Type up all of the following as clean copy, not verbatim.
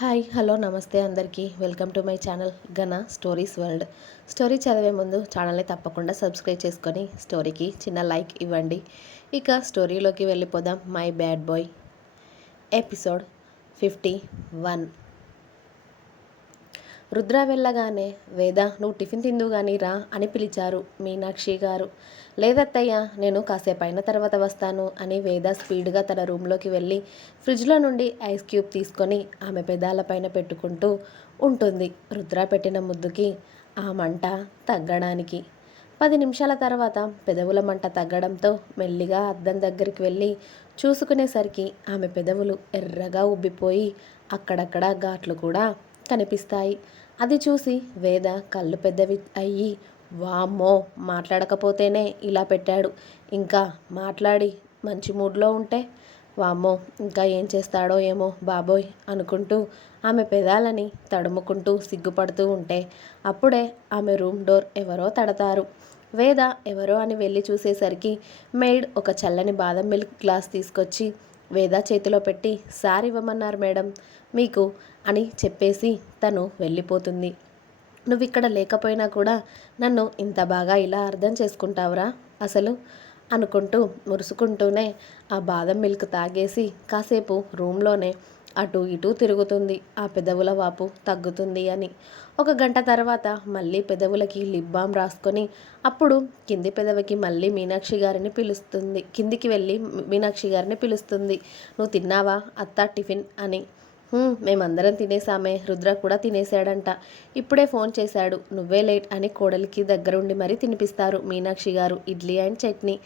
Hi hello నమస్తే అందరికీ welcome to my channel ఘన స్టోరీస్ వరల్డ్. స్టోరీ చదివే ముందు ఛానల్ని తప్పకుండా సబ్స్క్రైబ్ చేసుకొని స్టోరీకి చిన్న లైక్ ఇవ్వండి. ఇక స్టోరీలోకి వెళ్ళిపోదాం. My bad boy episode 51. Rudra వెళ్ళగానే వేద నువ్వు టిఫిన్ తిందు కానీ రా అని పిలిచారు మీనాక్షి గారు. లేదత్తయ్య, నేను కాసేపు అయిన తర్వాత వస్తాను అని వేద స్పీడ్గా తన రూమ్లోకి వెళ్ళి ఫ్రిడ్జ్లో నుండి ఐస్ క్యూబ్ తీసుకొని ఆమె పెదాలపైన పెట్టుకుంటూ ఉంటుంది. రుద్ర పెట్టిన ముద్దుకి ఆ మంట తగ్గడానికి 10 నిమిషాల తర్వాత పెదవుల మంట తగ్గడంతో మెల్లిగా అద్దం దగ్గరికి వెళ్ళి చూసుకునేసరికి ఆమె పెదవులు ఎర్రగా ఉబ్బిపోయి అక్కడక్కడ ఘాట్లు కూడా కనిపిస్తాయి. అది చూసి వేద కళ్ళు పెద్దవి అయ్యి, వామ్మో, మాట్లాడకపోతేనే ఇలా పెట్టాడు, ఇంకా మాట్లాడి మంచి మూడ్లో ఉంటే వామ్మో ఇంకా ఏం చేస్తాడో ఏమో బాబోయ్ అనుకుంటూ ఆమె పెదాలని తడుముకుంటూ సిగ్గుపడుతూ ఉంటే అప్పుడే ఆమె రూమ్ డోర్ ఎవరో తడతారు. వేద ఎవరో అని వెళ్ళి చూసేసరికి మెయిడ్ ఒక చల్లని బాదం మిల్క్ గ్లాస్ తీసుకొచ్చి వేద చేతిలో పెట్టి సార్ ఇవ్వమన్నారు మేడం మీకు అని చెప్పేసి తను వెళ్ళిపోతుంది. నువ్వు ఇక్కడ లేకపోయినా కూడా నన్ను ఇంత బాగా ఇలా అర్థం చేసుకుంటావురా అసలు అనుకుంటూ మురుసుకుంటూనే ఆ బాదం మిల్క్ తాగేసి కాసేపు రూమ్లోనే అటు ఇటు తిరుగుతుంది. ఆ పెదవుల వాపు తగ్గుతుంది అని. 1 గంట తర్వాత మళ్ళీ పెదవులకి లిప్ బామ్ రాసుకొని అప్పుడు కింది పెదవికి మళ్ళీ మీనాక్షి గారిని పిలుస్తుంది. కిందికి వెళ్ళి మీనాక్షి గారిని పిలుస్తుంది. నువ్వు తిన్నావా అత్త టిఫిన్ అని. మేమందరం తినేసామే, రుద్ర కూడా తినేశాడంట, ఇప్పుడే ఫోన్ చేశాడు, నువ్వే లేట్ అని కోడలికి దగ్గరుండి మరీ తినిపిస్తారు మీనాక్షి గారు ఇడ్లీ అండ్ చట్నీ.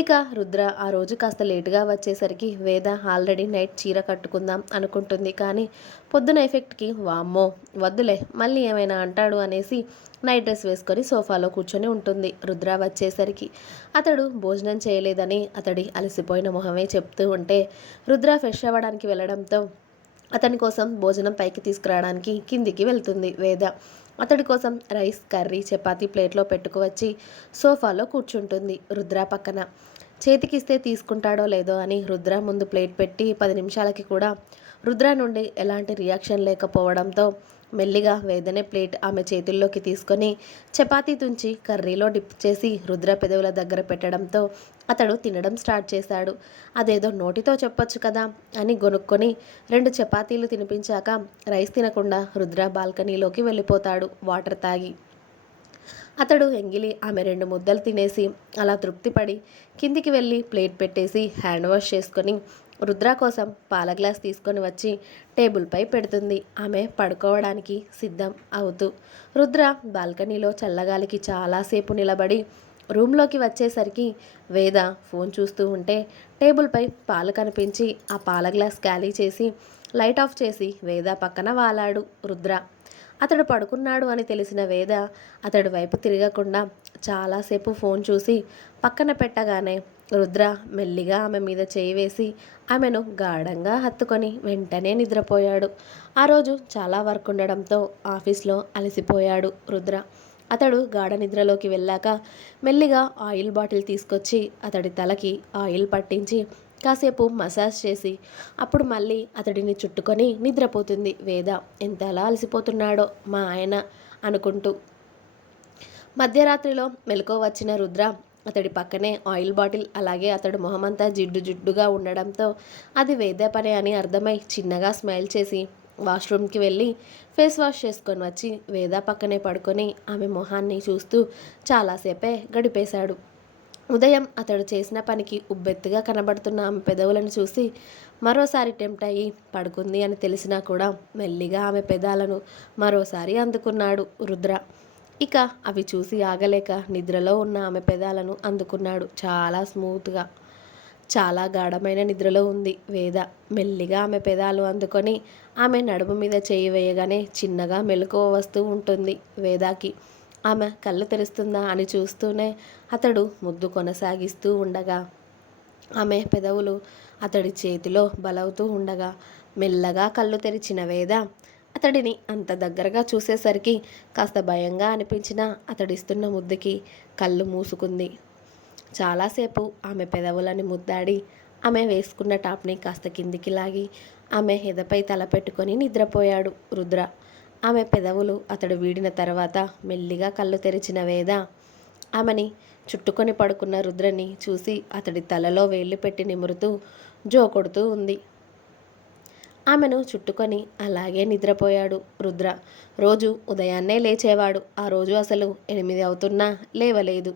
ఇక రుద్ర ఆ రోజు కాస్త లేటుగా వచ్చేసరికి వేద ఆల్రెడీ నైట్ చీర కట్టుకుందాం అనుకుంటుంది. కానీ పొద్దున ఎఫెక్ట్కి వామ్మో వద్దులే మళ్ళీ ఏమైనా అంటాడు అనేసి నైట్ డ్రెస్ వేసుకొని సోఫాలో కూర్చొని ఉంటుంది. రుద్ర వచ్చేసరికి అతడు భోజనం చేయలేదని అతడి అలసిపోయిన మొహమే చెప్తూ ఉంటే రుద్ర ఫ్రెష్ అవ్వడానికి వెళ్ళడంతో అతని కోసం భోజనం పైకి తీసుకురావడానికి కిందికి వెళ్తుంది వేద. అతడి కోసం రైస్, కర్రీ, చపాతీ ప్లేట్లో పెట్టుకువచ్చి సోఫాలో కూర్చుంటుంది రుద్ర పక్కన. చేతికిస్తే తీసుకుంటాడో లేదో అని రుద్ర ముందు ప్లేట్ పెట్టి 10 నిమిషాలకి కూడా రుద్ర నుండి ఎలాంటి రియాక్షన్ లేకపోవడంతో మెల్లిగా వేదనే ప్లేట్ ఆమె చేతుల్లోకి తీసుకొని చపాతీ తుంచి కర్రీలో డిప్ చేసి రుద్ర పెదవుల దగ్గర పెట్టడంతో అతడు తినడం స్టార్ట్ చేశాడు. అదేదో నోటితో చెప్పొచ్చు కదా అని గొనుక్కొని 2 చపాతీలు తినిపించాక రైస్ తినకుండా రుద్ర బాల్కనీలోకి వెళ్ళిపోతాడు వాటర్ తాగి. అతడు ఎంగిలి ఆమె 2 ముద్దలు తినేసి అలా తృప్తిపడి కిందికి వెళ్ళి ప్లేట్ పెట్టేసి హ్యాండ్ వాష్ చేసుకొని రుద్ర కోసం పాల గ్లాస్ తీసుకొని వచ్చి టేబుల్పై పెడుతుంది ఆమె పడుకోవడానికి సిద్ధం అవుతూ. రుద్ర బాల్కనీలో చల్లగాలికి చాలాసేపు నిలబడి రూమ్లోకి వచ్చేసరికి వేద ఫోన్ చూస్తూ ఉంటే టేబుల్పై పాలు కనిపించి ఆ పాల గ్లాస్ ఖాళీ చేసి లైట్ ఆఫ్ చేసి వేద పక్కన వాలాడు రుద్ర. అతడు పడుకున్నాడు అని తెలిసిన వేద అతడి వైపు తిరగకుండా చాలాసేపు ఫోన్ చూసి పక్కన పెట్టగానే రుద్ర మెల్లిగా ఆమె మీద చేయి వేసి ఆమెను గాఢంగా హత్తుకొని వెంటనే నిద్రపోయాడు. ఆ రోజు చాలా వర్క్ ఉండడంతో ఆఫీస్లో అలసిపోయాడు రుద్ర. అతడు గాఢ నిద్రలోకి వెళ్ళాక మెల్లిగా ఆయిల్ బాటిల్ తీసుకొచ్చి అతడి తలకి ఆయిల్ పట్టించి కాసేపు మసాజ్ చేసి అప్పుడు మళ్ళీ అతడిని చుట్టుకొని నిద్రపోతుంది వేద. ఎంతలా అలసిపోతున్నాడో మా ఆయన అనుకుంటూ. మధ్యరాత్రిలో మెలకువ వచ్చిన రుద్ర అతడి పక్కనే ఆయిల్ బాటిల్, అలాగే అతడు మొహమంతా జిడ్డు జిడ్డుగా ఉండడంతో అది వేద పనే అని అర్థమై చిన్నగా స్మైల్ చేసి వాష్రూమ్కి వెళ్ళి ఫేస్ వాష్ చేసుకొని వచ్చి వేద పక్కనే పడుకొని ఆమె మొహాన్ని చూస్తూ చాలాసేపే గడిపేశాడు. ఉదయం అతడు చేసిన పనికి ఉబ్బెత్తుగా కనబడుతున్న ఆమె పెదవులను చూసి మరోసారి టెంప్ట్ అయ్యి పడుకుంది అని తెలిసినా కూడా మెల్లిగా ఆమె పెదాలను మరోసారి అందుకున్నాడు రుద్ర. ఇక అవి చూసి ఆగలేక నిద్రలో ఉన్న ఆమె పెదాలను అందుకున్నాడు చాలా స్మూత్గా. చాలా గాఢమైన నిద్రలో ఉంది వేద. మెల్లిగా ఆమె పెదాలు అందుకొని ఆమె నడుము మీద చేయి వేయగానే చిన్నగా మెలకువ వస్తూ ఉంటుంది వేదాకి. ఆమె కళ్ళు తెరుస్తుందా అని చూస్తూనే అతడు ముద్దు కొనసాగిస్తూ ఉండగా ఆమె పెదవులు అతడి చేతిలో బలవుతూ ఉండగా మెల్లగా కళ్ళు తెరిచిన వేద అతడిని అంత దగ్గరగా చూసేసరికి కాస్త భయంగా అనిపించిన అతడిస్తున్న ముద్దుకి కళ్ళు మూసుకుంది. చాలాసేపు ఆమె పెదవులని ముద్దాడి ఆమె వేసుకున్న టాప్ని కాస్త కిందికి లాగి ఆమె ఎదపై తల పెట్టుకొని నిద్రపోయాడు రుద్ర. ఆమె పెదవులు అతడు వీడిన తర్వాత మెల్లిగా కళ్ళు తెరిచిన వేద ఆమెని చుట్టుకొని పడుకున్న రుద్రని చూసి అతడి తలలో వేళ్లు పెట్టి నిమురుతూ జోకొడుతూ ఉంది. ఆమెను చుట్టుకొని అలాగే నిద్రపోయాడు రుద్ర. రోజు ఉదయాన్నే లేచేవాడు. ఆ రోజు అసలు 8 అవుతున్నా లేవలేదు.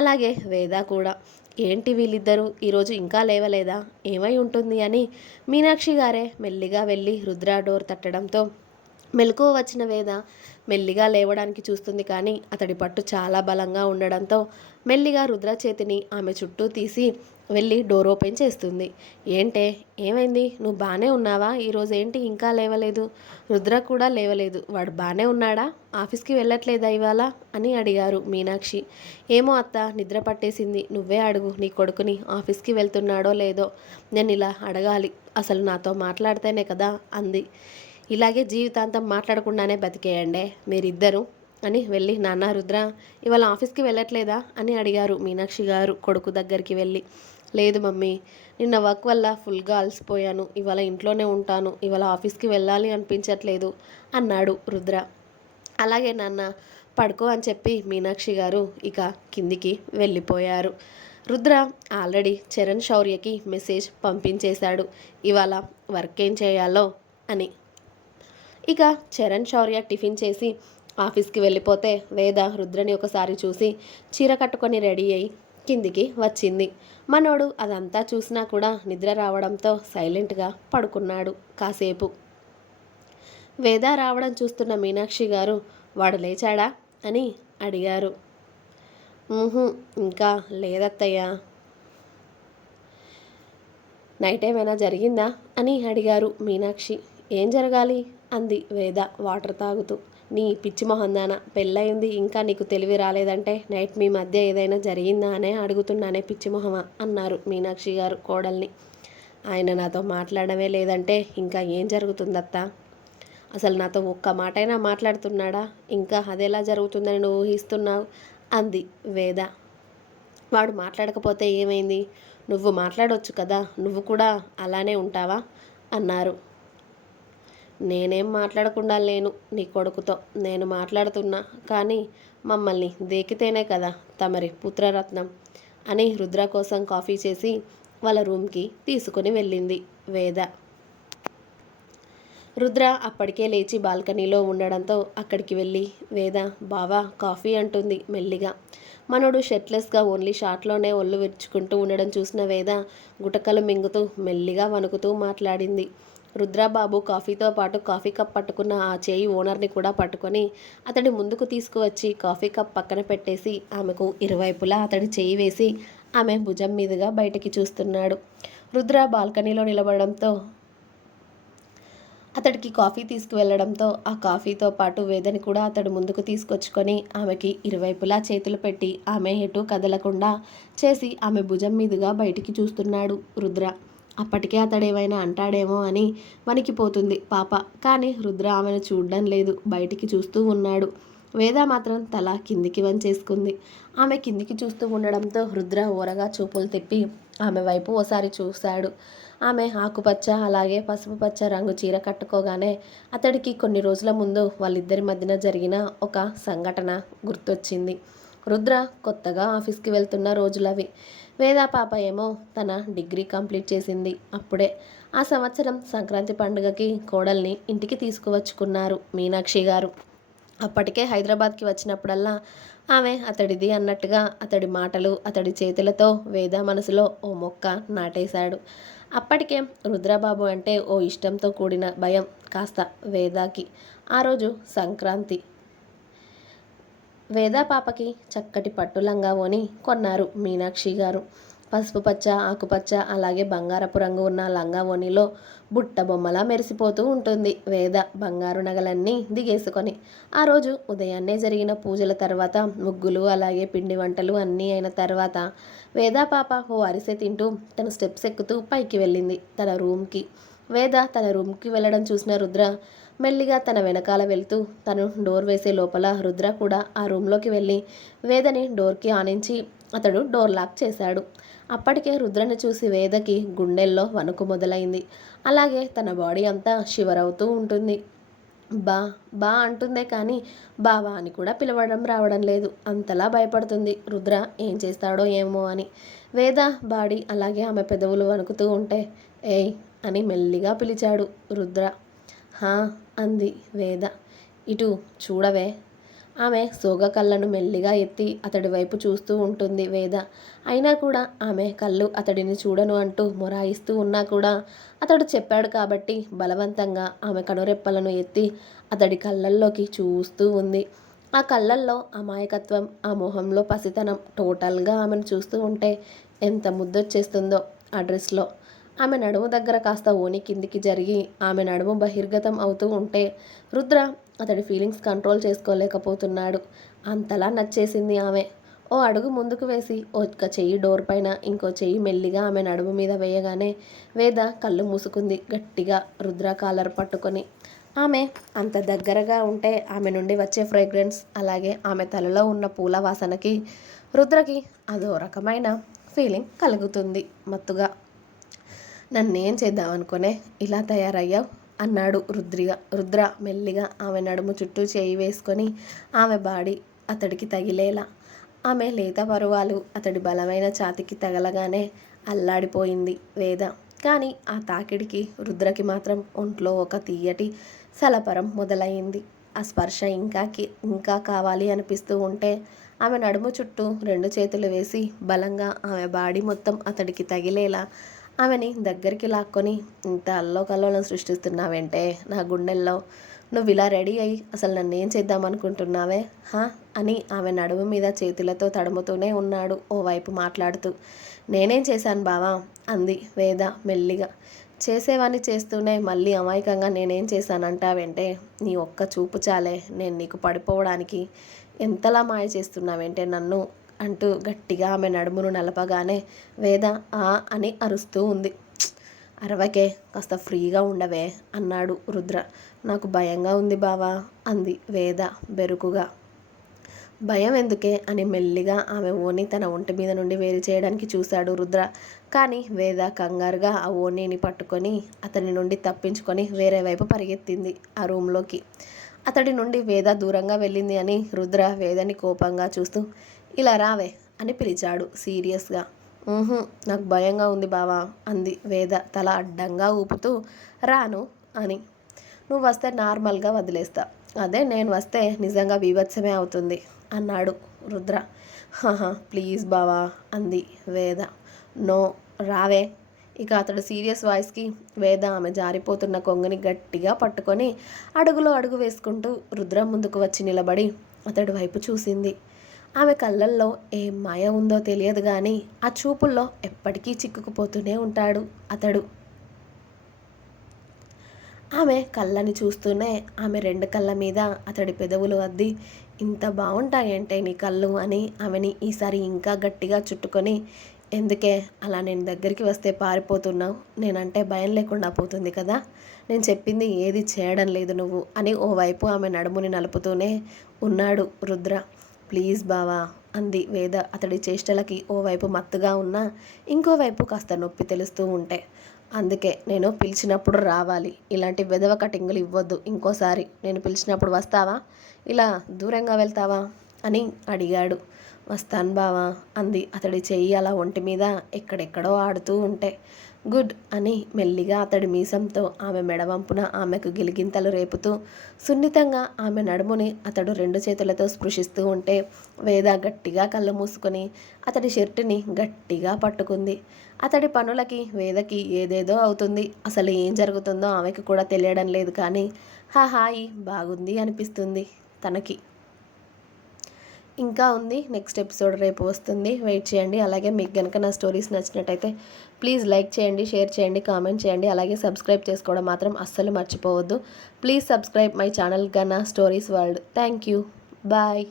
అలాగే వేద కూడా. ఏంటి వీళ్ళిద్దరూ ఈరోజు ఇంకా లేవలేదా, ఏమై ఉంటుంది అని మీనాక్షి గారే మెల్లిగా వెళ్ళి రుద్ర డోర్ తట్టడంతో మెలకువ వచ్చిన వేద మెల్లిగా లేవడానికి చూస్తుంది, కానీ అతడి పట్టు చాలా బలంగా ఉండడంతో మెల్లిగా రుద్ర చేతిని ఆమె చుట్టూ తీసి వెళ్ళి డోర్ ఓపెన్ చేస్తుంది. ఏంటే, ఏమైంది? నువ్వు బాగానే ఉన్నావా? ఈరోజు ఏంటి ఇంకా లేవలేదు? రుద్ర కూడా లేవలేదు. వాడు బాగానే ఉన్నాడా? ఆఫీస్కి వెళ్ళట్లేదా ఇవాళ అని అడిగారు మీనాక్షి. ఏమో అత్త, నిద్ర పట్టేసింది. నువ్వే అడుగు నీ కొడుకుని, ఆఫీస్కి వెళ్తున్నాడో లేదో. నేను ఇలా అడగాలి, అసలు నాతో మాట్లాడితేనే కదా అంది. ఇలాగే జీవితాంతం మాట్లాడకుండానే బతికేయండే మీరిద్దరూ అని వెళ్ళి, నాన్న రుద్ర ఇవాళ ఆఫీస్కి వెళ్ళట్లేదా అని అడిగారు మీనాక్షి గారు కొడుకు దగ్గరికి వెళ్ళి. లేదు మమ్మీ, నిన్న వర్క్ వల్ల ఫుల్గా అలసిపోయాను. ఇవాళ ఇంట్లోనే ఉంటాను. ఇవాళ ఆఫీస్కి వెళ్ళాలి అనిపించట్లేదు అన్నాడు రుద్ర. అలాగే నాన్న, పడుకో అని చెప్పి మీనాక్షి గారు ఇక కిందికి వెళ్ళిపోయారు. రుద్ర ఆల్రెడీ చరణ్ శౌర్యకి మెసేజ్ పంపించేశాడు ఇవాళ వర్క్ ఏం చేయాలో అని. ఇక చరణ్ శౌర్య టిఫిన్ చేసి ఆఫీస్కి వెళ్ళిపోతే వేద రుద్రని ఒకసారి చూసి చీర కట్టుకొని రెడీ అయి కిందికి వచ్చింది. మనోడు అదంతా చూసినా కూడా నిద్ర రావడంతో సైలెంట్గా పడుకున్నాడు కాసేపు. వేద రావడం చూస్తున్న మీనాక్షి గారు, వాడు లేచాడా అని అడిగారు. ఇంకా లేదత్తయ్యా. నైట్ ఏమైనా జరిగిందా అని అడిగారు మీనాక్షి. ఏం జరగాలి అంది వేద వాటర్ తాగుతూ. నీ పిచ్చి మొహందాన, పెళ్ళయింది ఇంకా నీకు తెలివి రాలేదంటే నైట్ మీ మధ్య ఏదైనా జరిగిందా అనే అడుగుతున్నానే పిచ్చి మొహమా అన్నారు మీనాక్షి గారు కోడల్ని. ఆయన నాతో మాట్లాడమే లేదంటే ఇంకా ఏం జరుగుతుందత్తా? అసలు నాతో ఒక్క మాటైనా మాట్లాడుతున్నాడా? ఇంకా అదెలా జరుగుతుందని నువ్వు ఊహిస్తున్నావు అంది వేద. వాడు మాట్లాడకపోతే ఏమైంది? నువ్వు మాట్లాడొచ్చు కదా, నువ్వు కూడా అలానే ఉంటావా అన్నారు. నేనేం మాట్లాడకుండా లేను నీ కొడుకుతో, నేను మాట్లాడుతున్నా. కానీ మమ్మల్ని దేకితేనే కదా తమరి పుత్రరత్నం అని రుద్ర కోసం కాఫీ చేసి వాళ్ళ రూమ్కి తీసుకుని వెళ్ళింది వేద. రుద్ర అప్పటికే లేచి బాల్కనీలో ఉండడంతో అక్కడికి వెళ్ళి వేద బావా కాఫీ అంటుంది మెల్లిగా. మనోడు షర్ట్లెస్గా ఓన్లీ షార్ట్లోనే ఒళ్ళు విరుచుకుంటూ ఉండడం చూసిన వేద గుటకలు మింగుతూ మెల్లిగా వణుకుతూ మాట్లాడింది. రుద్రబాబు కాఫీతో పాటు కాఫీ కప్ పట్టుకున్న ఆ చేయి ఓనర్ని కూడా పట్టుకొని అతడి ముందుకు తీసుకువచ్చి కాఫీ కప్ పక్కన పెట్టేసి ఆమెకు ఇరువైపులా అతడి చేయి వేసి ఆమె భుజం మీదుగా బయటికి చూస్తున్నాడు. రుద్ర బాల్కనీలో నిలబడడంతో అతడికి కాఫీ తీసుకువెళ్లడంతో ఆ కాఫీతో పాటు వేదని కూడా అతడు ముందుకు తీసుకొచ్చుకొని ఆమెకి ఇరువైపులా చేతులు పెట్టి ఆమె ఎటు కదలకుండా చేసి ఆమె భుజం మీదుగా బయటికి చూస్తున్నాడు రుద్ర. అప్పటికే అతడేమైనా అంటాడేమో అని వణికిపోతుంది పాప. కానీ రుద్ర ఆమెను చూడడం లేదు, బయటికి చూస్తూ ఉన్నాడు. వేద మాత్రం తల కిందికి వంచేసుకుంది. ఆమె కిందికి చూస్తూ ఉండడంతో రుద్ర ఓరగా చూపులు తిప్పి ఆమె వైపు ఓసారి చూశాడు. ఆమె ఆకుపచ్చ అలాగే పసుపు పచ్చ రంగు చీర కట్టుకోగానే అతడికి కొన్ని రోజుల ముందు వాళ్ళిద్దరి మధ్యన జరిగిన ఒక సంఘటన గుర్తొచ్చింది. రుద్ర కొత్తగా ఆఫీస్కి వెళ్తున్న రోజులవి. వేద పాప ఏమో తన డిగ్రీ కంప్లీట్ చేసింది అప్పుడే. ఆ సంవత్సరం సంక్రాంతి పండుగకి కోడల్ని ఇంటికి తీసుకువచ్చుకున్నారు మీనాక్షి గారు. అప్పటికే హైదరాబాద్కి వచ్చినప్పుడల్లా ఆమె అతడిది అన్నట్టుగా అతడి మాటలు అతడి చేతులతో వేద మనసులో ఓ మొక్క నాటేశాడు. అప్పటికే రుద్రబాబు అంటే ఓ ఇష్టంతో కూడిన భయం కాస్త వేదాకి. ఆ రోజు సంక్రాంతి. వేద పాపకి చక్కటి పట్టు లంగా ఓని కొన్నారు మీనాక్షి గారు. పసుపు పచ్చ ఆకుపచ్చ అలాగే బంగారపు రంగు ఉన్న లంగా ఓనిలో బుట్ట బొమ్మలా మెరిసిపోతూ ఉంటుంది వేద బంగారు నగలన్నీ దిగేసుకొని. ఆ రోజు ఉదయాన్నే జరిగిన పూజల తర్వాత ముగ్గులు అలాగే పిండి వంటలు అన్నీ అయిన తర్వాత వేద పాప ఓ అరిసె తింటూ తన స్టెప్స్ ఎక్కుతూ పైకి వెళ్ళింది తన రూమ్కి. వేద తన రూమ్కి వెళ్ళడం చూసిన రుద్ర మెల్లిగా తన వెనకాల వెళ్తూ తను డోర్ వేసే లోపల రుద్ర కూడా ఆ రూమ్లోకి వెళ్ళి వేదని డోర్కి ఆనించి అతడు డోర్ లాక్ చేశాడు. అప్పటికే రుద్రని చూసి వేదకి గుండెల్లో వణుకు మొదలైంది. అలాగే తన బాడీ అంతా షివర్ అవుతూ ఉంటుంది. బా బా అంటుందే కానీ బావా అని కూడా పిలవడం రావడం లేదు. అంతలా భయపడుతుంది రుద్ర ఏం చేస్తాడో ఏమో అని. వేద బాడీ అలాగే ఆమె పెదవులు వణుకుతూ ఉంటే ఏయ్ అని మెల్లిగా పిలిచాడు రుద్ర. హా అంది వేద. ఇటు చూడవే. ఆమె సోగ కళ్ళను మెల్లిగా ఎత్తి అతడి వైపు చూస్తూ ఉంటుంది వేద. అయినా కూడా ఆమె కళ్ళు అతడిని చూడను అంటూ మొరాయిస్తూ ఉన్నా కూడా అతడు చెప్పాడు కాబట్టి బలవంతంగా ఆమె కనురెప్పలను ఎత్తి అతడి కళ్ళల్లోకి చూస్తూ ఉంది. ఆ కళ్ళల్లో అమాయకత్వం, ఆ మొహంలో పసితనం టోటల్గా ఆమెను చూస్తూ ఉంటే ఎంత ముద్దొచ్చేస్తుందో ఆ డ్రెస్లో. ఆమె నడుము దగ్గర కాస్త ఓని కిందికి జరిగి ఆమె నడుము బహిర్గతం అవుతూ ఉంటే రుద్ర అతడి ఫీలింగ్స్ కంట్రోల్ చేసుకోలేకపోతున్నాడు. అంతలా నచ్చేసింది ఆమె. ఓ అడుగు ముందుకు వేసి ఒక చెయ్యి డోర్ పైన ఇంకో చెయ్యి మెల్లిగా ఆమె నడుము మీద వేయగానే వేద కళ్ళు మూసుకుంది గట్టిగా రుద్ర కాలర్ పట్టుకొని. ఆమె అంత దగ్గరగా ఉంటే ఆమె నుండి వచ్చే ఫ్రేగ్రెన్స్ అలాగే ఆమె తలలో ఉన్న పూల వాసనకి రుద్రకి అదో రకమైన ఫీలింగ్ కలుగుతుంది మత్తుగా. నన్నేం చేద్దామనుకునే ఇలా తయారయ్యావు అన్నాడు రుద్ర మెల్లిగా ఆమె నడుము చుట్టూ చేయి వేసుకొని ఆమె బాడీ అతడికి తగిలేలా. ఆమె లేత పరువాలు అతడి బలమైన ఛాతికి తగలగానే అల్లాడిపోయింది వేద. కానీ ఆ తాకిడికి రుద్రకి మాత్రం ఒంట్లో ఒక తీయటి సలపరం మొదలైంది. ఆ స్పర్శ ఇంకా కావాలి అనిపిస్తూ ఉంటే ఆమె నడుము చుట్టూ 2 చేతులు వేసి బలంగా ఆమె బాడీ మొత్తం అతడికి తగిలేలా ఆమెని దగ్గరికి లాక్కొని ఇంత అల్లోకల్లోలం సృష్టిస్తున్నావేంటే నా గుండెల్లో. నువ్వు ఇలా రెడీ అయ్యి అసలు నన్నేం చేద్దామనుకుంటున్నావే హా అని ఆమె నడుము మీద చేతులతో తడుముతూనే ఉన్నాడు ఓవైపు మాట్లాడుతూ. నేనేం చేశాను బావా అంది వేద మెల్లిగా. చేసేవాన్ని చేస్తూనే మళ్ళీ అమాయకంగా నేనేం చేశానంటావేంటే నీ ఒక్క చూపు చాలే నేను నీకు పడిపోవడానికి. ఎంతలా మాయ చేస్తున్నావేంటే నన్ను అంటూ గట్టిగా ఆమె నడుమును నలపగానే వేద ఆ అని అరుస్తూ ఉంది. అరవకే కాస్త ఫ్రీగా ఉండవే అన్నాడు రుద్ర. నాకు భయంగా ఉంది బావా అంది వేద బెరుకుగా. భయం ఎందుకే అని మెల్లిగా ఆమె ఓని తన ఒంటి మీద నుండి వేరు చేయడానికి చూశాడు రుద్ర. కానీ వేద కంగారుగా ఆ ఓనీని పట్టుకొని అతని నుండి తప్పించుకొని వేరే వైపు పరిగెత్తింది ఆ రూమ్లోకి. అతడి నుండి వేద దూరంగా వెళ్ళింది అని రుద్ర వేదని కోపంగా చూస్తూ ఇలా రావే అని పిలిచాడు సీరియస్గా. నాకు భయంగా ఉంది బావా అంది వేద తల అడ్డంగా ఊపుతూ. రాను అని. నువ్వు వస్తే నార్మల్గా వదిలేస్తా, అదే నేను వస్తే నిజంగా బీభత్సమే అవుతుంది అన్నాడు రుద్ర. ప్లీజ్ బావా అంది వేద. నో రావే. ఇక అతడు సీరియస్ వాయిస్కి వేద ఆమె జారిపోతున్న కొంగుని గట్టిగా పట్టుకొని అడుగులో అడుగు వేసుకుంటూ రుద్ర ముందుకు వచ్చి నిలబడి అతడి వైపు చూసింది. ఆమె కళ్ళల్లో ఏం మాయ ఉందో తెలియదు కానీ ఆ చూపుల్లో ఎప్పటికీ చిక్కుకుపోతూనే ఉంటాడు అతడు. ఆమె కళ్ళని చూస్తూనే ఆమె 2 కళ్ళ మీద అతడి పెదవులు అద్ది ఇంత బాగుంటాయంటే నీ కళ్ళు అని ఆమెని ఈసారి ఇంకా గట్టిగా చుట్టుకొని ఎందుకే అలా నేను దగ్గరికి వస్తే పారిపోతున్నావు, నేనంటే భయం లేకుండా పోతుంది కదా, నేను చెప్పింది ఏది చేయడం లేదు నువ్వు అని ఓవైపు ఆమె నడుముని నలుపుతూనే ఉన్నాడు రుద్ర. ప్లీజ్ బావా అంది వేద అతడి చేష్టలకి ఓవైపు మత్తుగా ఉన్నా ఇంకోవైపు కాస్త నొప్పి తెలుస్తూ ఉంటే. అందుకే నేను పిలిచినప్పుడు రావాలి, ఇలాంటి వెధవ కటింగులు ఇవ్వద్దు ఇంకోసారి. నేను పిలిచినప్పుడు వస్తావా, ఇలా దూరంగా వెళ్తావా అని అడిగాడు. వస్తాను బావా అంది అతడి చెయ్యి అలా ఒంటి మీద ఎక్కడెక్కడో ఆడుతూ ఉంటే. గుడ్ అని మెల్లిగా అతడి మీసంతో ఆమె మెడవంపున ఆమెకు గిలిగింతలు రేపుతూ సున్నితంగా ఆమె నడుముని అతడు 2 చేతులతో స్పృశిస్తూ ఉంటే వేద గట్టిగా కళ్ళు మూసుకొని అతడి షర్టుని గట్టిగా పట్టుకుంది. అతడి పనులకి వేదకి ఏదేదో అవుతుంది. అసలు ఏం జరుగుతుందో ఆమెకు కూడా తెలియడం లేదు కానీ హాయి బాగుంది అనిపిస్తుంది తనకి. ఇంకా ఉంది, నెక్స్ట్ ఎపిసోడ్ రేపు వస్తుంది, వెయిట్ చేయండి. అలాగే మీకు కనుక నా స్టోరీస్ నచ్చినట్టయితే ప్లీజ్ లైక్ చేయండి, షేర్ చేయండి, కామెంట్ చేయండి. అలాగే సబ్స్క్రైబ్ చేసుకోవడం మాత్రం అస్సలు మర్చిపోవద్దు. ప్లీజ్ సబ్స్క్రైబ్ మై ఛానల్ గనా stories world. Thank you. Bye.